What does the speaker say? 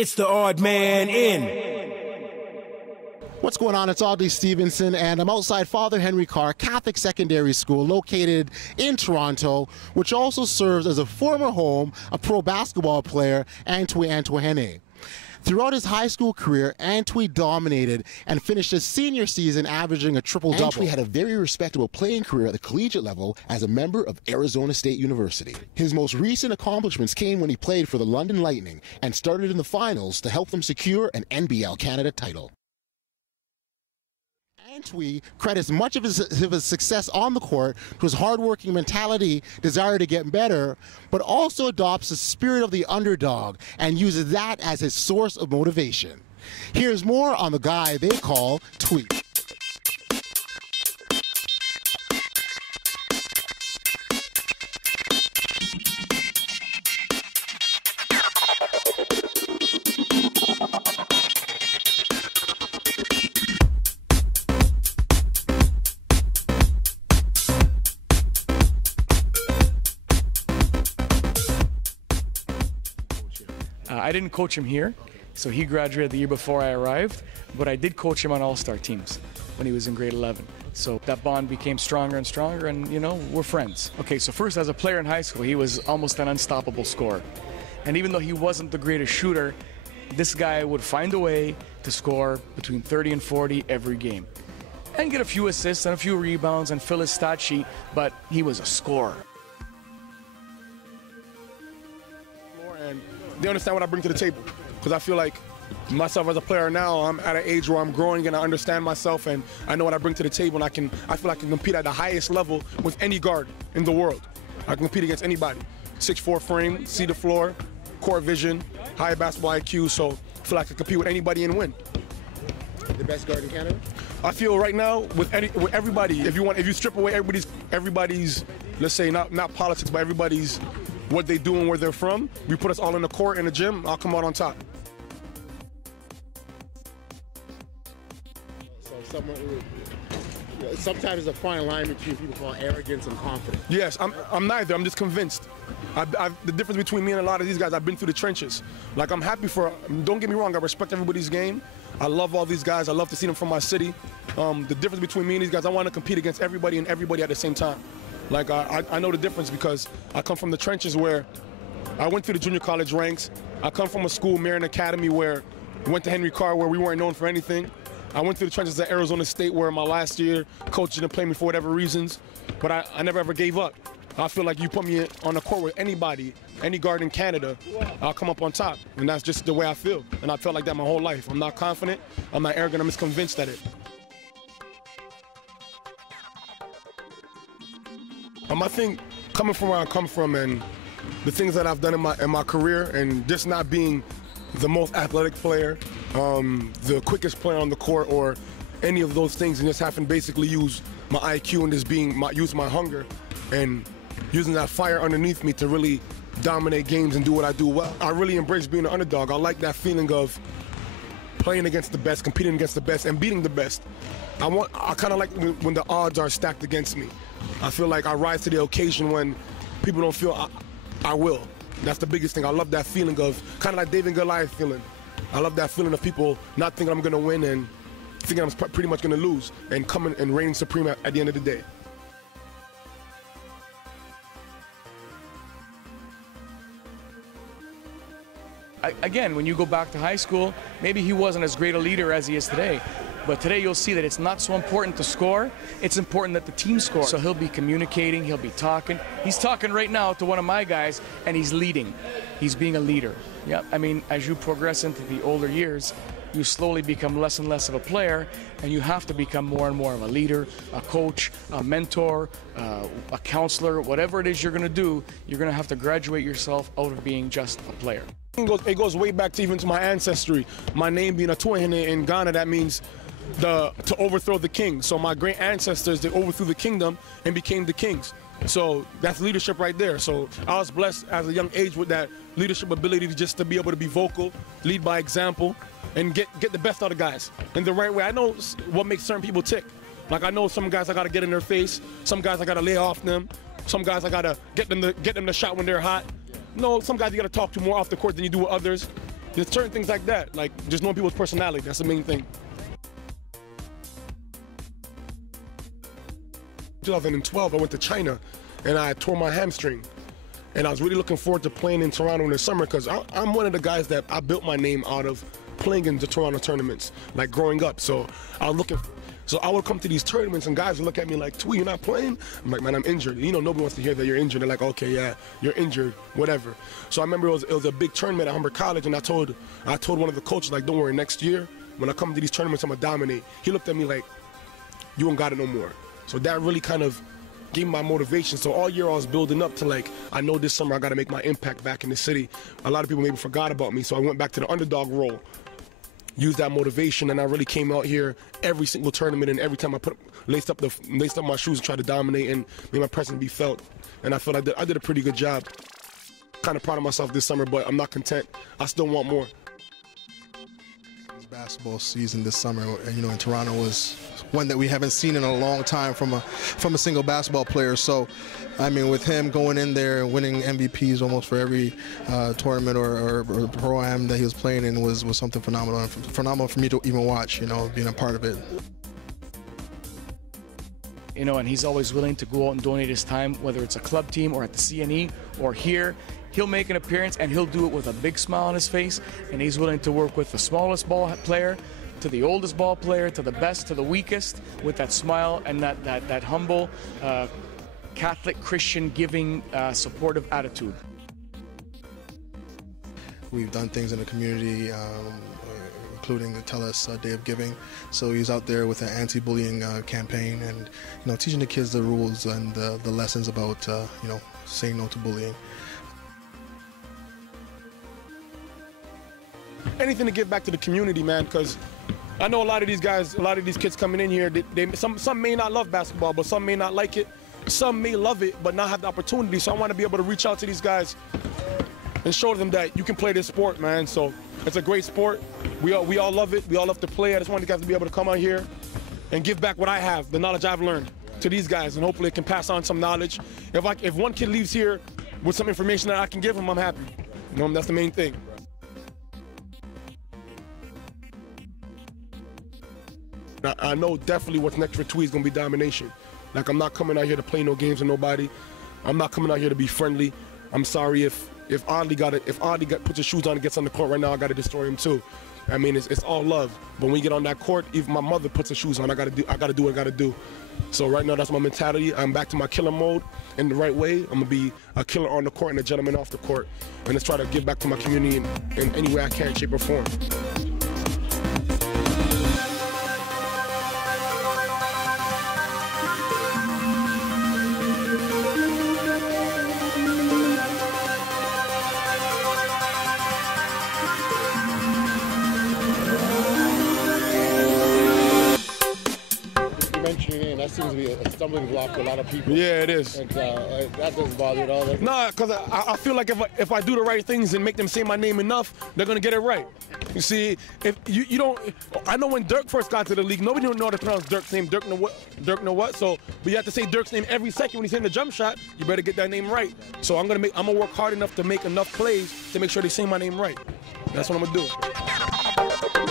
It's the odd man in. What's going on? It's Audley Stevenson, and I'm outside Father Henry Carr Catholic Secondary School located in Toronto, which also serves as a former home of pro basketball player Antwi Atuahene. Throughout his high school career, Antwi dominated and finished his senior season averaging a triple-double. Antwi had a very respectable playing career at the collegiate level as a member of Arizona State University. His most recent accomplishments came when he played for the London Lightning and started in the finals to help them secure an NBL Canada title. Antwi credits much of his success on the court to his hard-working mentality, desire to get better, but also adopts the spirit of the underdog and uses that as his source of motivation. Here's more on the guy they call Twi. I didn't coach him here, so he graduated the year before I arrived, but I did coach him on all-star teams when he was in grade 11. So that bond became stronger and stronger, and you know, we're friends. Okay, so first, as a player in high school, he was almost an unstoppable scorer. And even though he wasn't the greatest shooter, this guy would find a way to score between 30 and 40 every game. And get a few assists and a few rebounds and fill his stat sheet, but he was a scorer. And they understand what I bring to the table, because I feel like myself as a player now, I'm at an age where I'm growing and I understand myself and I know what I bring to the table, and I feel I can compete at the highest level with any guard in the world. I can compete against anybody. 6'4" frame, see the floor, court vision, high basketball IQ, so I feel like I can compete with anybody and win. The best guard in Canada? I feel right now with everybody, if you strip away everybody's, let's say not politics, but everybody's what they do and where they're from, we put us all in the court in the gym, I'll come out on top. So sometimes there's a fine line between people call arrogance and confidence. Yes, I'm neither. I'm just convinced. The difference between me and a lot of these guys, I've been through the trenches. Like, I'm happy for, don't get me wrong, I respect everybody's game. I love all these guys. I love to see them from my city. The difference between me and these guys, I want to compete against everybody and everybody at the same time. Like, I know the difference because I come from the trenches where I went through the junior college ranks. I come from a school, Marion Academy, where I went to Henry Carr, where we weren't known for anything. I went through the trenches at Arizona State, where my last year, coach didn't play me for whatever reasons, but I never ever gave up. I feel like you put me on the court with anybody, any guard in Canada, I'll come up on top, and that's just the way I feel. And I felt like that my whole life. I'm not confident, I'm not arrogant, I'm just convinced at it. I think coming from where I come from and the things that I've done in my career, and just not being the most athletic player, the quickest player on the court, or any of those things, and just having to basically use my IQ and just use my hunger and using that fire underneath me to really dominate games and do what I do well. I really embrace being an underdog. I like that feeling of playing against the best, competing against the best, and beating the best. I kind of like when the odds are stacked against me. I feel like I rise to the occasion when people don't feel I will. That's the biggest thing. I love that feeling of, kind of like David and Goliath feeling. I love that feeling of people not thinking I'm going to win and thinking I'm pretty much going to lose, and coming and reigning supreme at the end of the day. Again, when you go back to high school, maybe he wasn't as great a leader as he is today. But today you'll see that it's not so important to score, it's important that the team scores. So he'll be communicating, he'll be talking. He's talking right now to one of my guys, and he's leading. He's being a leader. Yeah, I mean, as you progress into the older years, you slowly become less and less of a player, and you have to become more and more of a leader, a coach, a mentor, a counselor. Whatever it is you're going to do, you're going to have to graduate yourself out of being just a player. It goes way back to even to my ancestry. My name being Atuahene in Ghana, that means to overthrow the king. So my great ancestors, they overthrew the kingdom and became the kings. So that's leadership right there. So I was blessed as a young age with that leadership ability to be able to be vocal, lead by example, and get the best out of guys in the right way. I know what makes certain people tick. Like, I know some guys I gotta get in their face, some guys I gotta lay off them, some guys I gotta get them the shot when they're hot. No, some guys you got to talk to more off the court than you do with others. There's certain things like that, like just knowing people's personality. That's the main thing. 2012, I went to China and I tore my hamstring. And I was really looking forward to playing in Toronto in the summer because I'm one of the guys that I built my name out of playing in the Toronto tournaments, like growing up. So I was looking, so I would come to these tournaments and guys would look at me like, Twee, you're not playing? I'm like, man, I'm injured. You know, nobody wants to hear that you're injured. They're like, okay, yeah, you're injured, whatever. So I remember it was a big tournament at Humber College, and I told one of the coaches, like, don't worry, next year, when I come to these tournaments, I'm gonna dominate. He looked at me like, you don't got it no more. So that really kind of gave me my motivation. So all year I was building up to, like, I know this summer I got to make my impact back in the city. A lot of people maybe forgot about me, so I went back to the underdog role, used that motivation, and I really came out here every single tournament, and every time I laced up my shoes and tried to dominate and make my presence be felt. And I felt I did a pretty good job. Kind of proud of myself this summer, but I'm not content. I still want more. Basketball season this summer, you know, in Toronto was one that we haven't seen in a long time from a single basketball player. So, I mean, with him going in there and winning MVPs almost for every tournament or pro-am that he was playing in was something phenomenal. And phenomenal for me to even watch, you know, being a part of it. You know, and he's always willing to go out and donate his time, whether it's a club team or at the CNE or here. He'll make an appearance and he'll do it with a big smile on his face, and he's willing to work with the smallest ball player to the oldest ball player to the best to the weakest with that smile and that humble Catholic Christian giving supportive attitude. We've done things in the community, including the Tell Us Day of Giving. So he's out there with an anti-bullying campaign and, you know, teaching the kids the rules and the lessons about, you know, saying no to bullying. Anything to give back to the community, man, because I know a lot of these guys, a lot of these kids coming in here, some may not love basketball, but some may not like it. Some may love it, but not have the opportunity. So I want to be able to reach out to these guys and show them that you can play this sport, man. So it's a great sport. We all love it. We all love to play. I just want you guys to be able to come out here and give back what I have, the knowledge I've learned to these guys, and hopefully it can pass on some knowledge. If one kid leaves here with some information that I can give him, I'm happy. You know, that's the main thing. I know definitely what's next for Twee is going to be domination. Like, I'm not coming out here to play no games with nobody. I'm not coming out here to be friendly. I'm sorry if Audley puts his shoes on and gets on the court right now, I got to destroy him too. I mean, it's all love. But when we get on that court, even my mother puts her shoes on, I got to do what I got to do. So right now, that's my mentality. I'm back to my killer mode in the right way. I'm going to be a killer on the court and a gentleman off the court. And let's try to give back to my community in any way I can, shape or form. That seems to be a stumbling block for a lot of people. Yeah, it is. And, that doesn't bother you at all. Nah, because I feel like if I do the right things and make them say my name enough, they're going to get it right. You see, if you don't, I know when Dirk first got to the league, nobody didn't know how to pronounce Dirk's name. Dirk know what? So, but you have to say Dirk's name every second when he's hitting the jump shot. You better get that name right. So I'm gonna work hard enough to make enough plays to make sure they say my name right. That's what I'm gonna do.